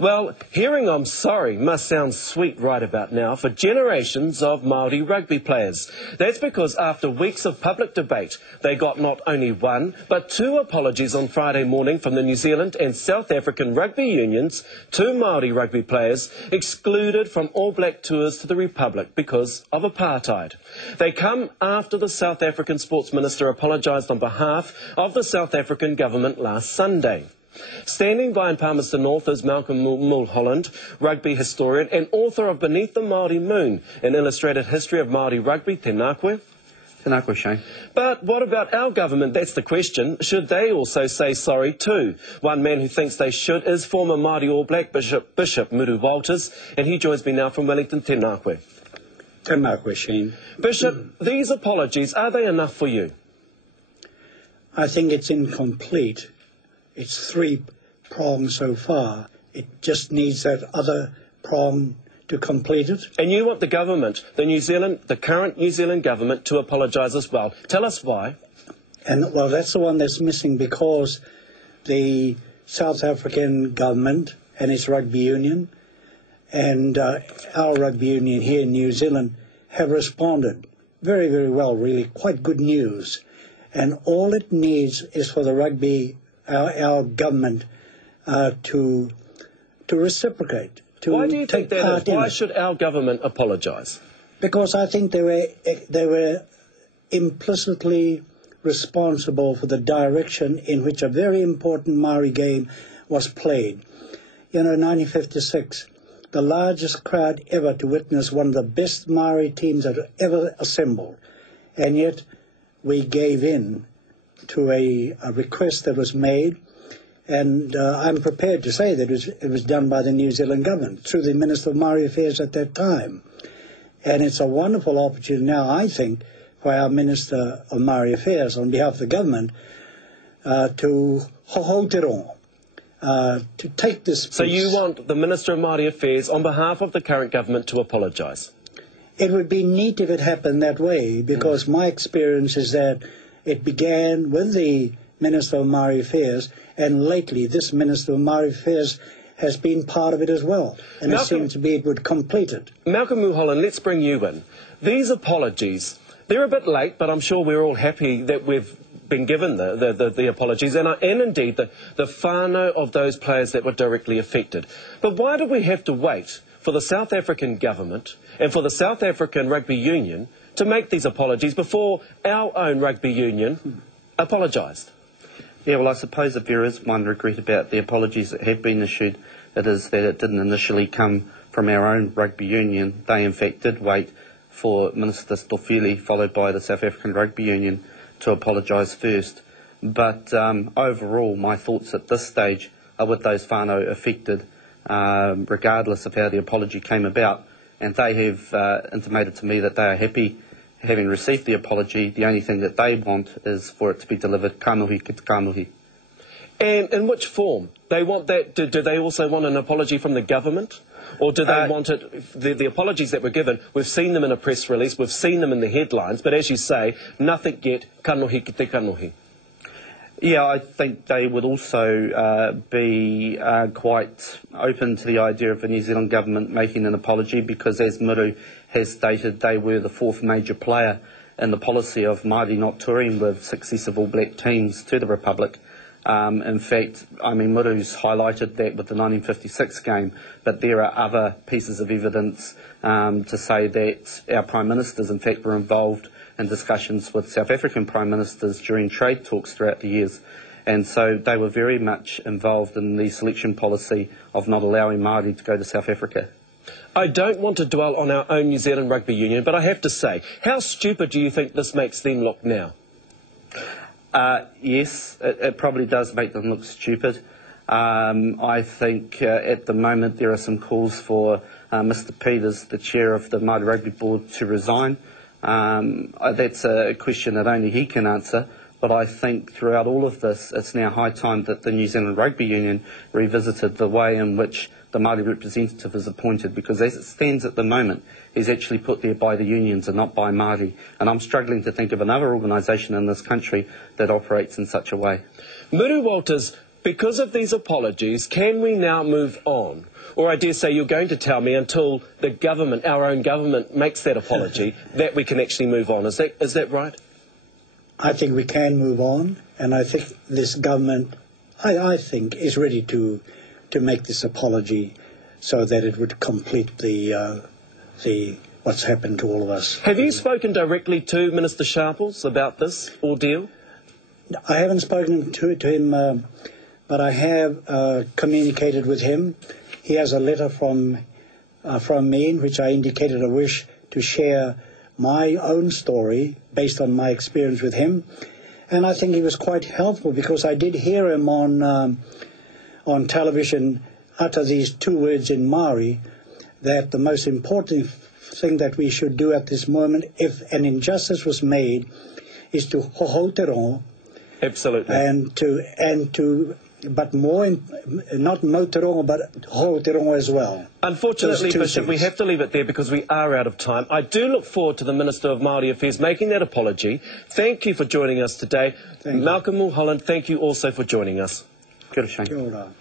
Well, hearing I'm sorry must sound sweet right about now for generations of Maori rugby players. That's because after weeks of public debate, they got not only one, but two apologies on Friday morning from the New Zealand and South African rugby unions, two Maori rugby players excluded from All Black tours to the Republic because of apartheid. They come after the South African Sports Minister apologised on behalf of the South African government last Sunday. Standing by in Palmerston North is Malcolm Mulholland, rugby historian and author of Beneath the Maori Moon, an illustrated history of Maori rugby. Tēnā koe. Tēnā koe, Shane. But what about our government? That's the question. Should they also say sorry too? One man who thinks they should is former Māori All Black Bishop Muru Walters, and he joins me now from Wellington. Tēnā koe. Tēnā koe, Shane. Bishop, these apologies, are they enough for you? I think it's incomplete. It's three prongs so far. It just needs that other prong to complete it. And you want the government, the current New Zealand government, to apologise as well. Tell us why. And, well, that's the one that's missing because the South African government and its rugby union and our rugby union here in New Zealand have responded very, very well, really. Quite good news. And all it needs is for the rugby our government to reciprocate, to Why do you take think that part is? in Why it. should our government apologise? Because I think they were implicitly responsible for the direction in which a very important Maori game was played. You know, in 1956, the largest crowd ever to witness one of the best Maori teams that ever assembled, and yet we gave in to a request that was made, and I'm prepared to say that it was done by the New Zealand government through the Minister of Maori Affairs at that time. And it's a wonderful opportunity now, I think, for our Minister of Maori Affairs on behalf of the government to hohotero, to take this piece. So you want the Minister of Māori Affairs on behalf of the current government to apologise? It would be neat if it happened that way, because my experience is that it began with the Minister of Maori Affairs, and lately this Minister of Maori Affairs has been part of it as well. And it seems to be it would complete it. Malcolm Mulholland, let's bring you in. These apologies, they're a bit late, but I'm sure we're all happy that we've been given the apologies, and indeed the whānau of those players that were directly affected. But why do we have to wait for the South African government and for the South African Rugby Union to make these apologies before our own rugby union apologised? Yeah, well, I suppose if there is one regret about the apologies that have been issued, it is that it didn't initially come from our own rugby union. They, in fact, did wait for Minister Stofili, followed by the South African Rugby Union, to apologise first. But overall, my thoughts at this stage are with those whānau affected, regardless of how the apology came about. And they have intimated to me that they are happy having received the apology. The only thing that they want is for it to be delivered kamuhi ki te kamuhi. And in which form? They want that? Do they also want an apology from the government? Or do they want it, the apologies that were given, we've seen them in a press release, we've seen them in the headlines, but as you say, nothing yet, kamuhi ki te kamuhi. Yeah, I think they would also be quite open to the idea of the New Zealand government making an apology, because as Muru has stated, they were the fourth major player in the policy of Māori not touring with successive All Black teams to the Republic. In fact, I mean, Muru's highlighted that with the 1956 game, but there are other pieces of evidence to say that our Prime Ministers, in fact, were involved in discussions with South African Prime Ministers during trade talks throughout the years. And so they were very much involved in the selection policy of not allowing Māori to go to South Africa. I don't want to dwell on our own New Zealand Rugby Union, but I have to say, how stupid do you think this makes them look now? Yes, it probably does make them look stupid. I think at the moment there are some calls for Mr Peters, the chair of the Māori Rugby Board, to resign. That's a question that only he can answer, but I think throughout all of this it's now high time that the New Zealand Rugby Union revisited the way in which the Māori representative is appointed, because as it stands at the moment, he's actually put there by the unions and not by Māori. And I'm struggling to think of another organisation in this country that operates in such a way. Muru Walters, Because of these apologies, can we now move on? Or I dare say you're going to tell me until the government, our own government, makes that apology, that we can actually move on. Is that right? I think we can move on, and I think this government, I think, is ready to make this apology so that it would complete the what's happened to all of us. Have you spoken directly to Minister Sharples about this ordeal? I haven't spoken to him, but I have communicated with him. He has a letter from me in which I indicated a wish to share my own story based on my experience with him. And I think he was quite helpful because I did hear him on television utter these two words in Maori, that the most important thing that we should do at this moment, if an injustice was made, is to hoho te rongo. Absolutely. But more, not no te rongo, but hoho te rongo as well. Unfortunately, Bishop, we have to leave it there because we are out of time. I do look forward to the Minister of Māori Affairs making that apology. Thank you for joining us today. Malcolm Mulholland, thank you also for joining us. Kia ora, Shane. Kia ora.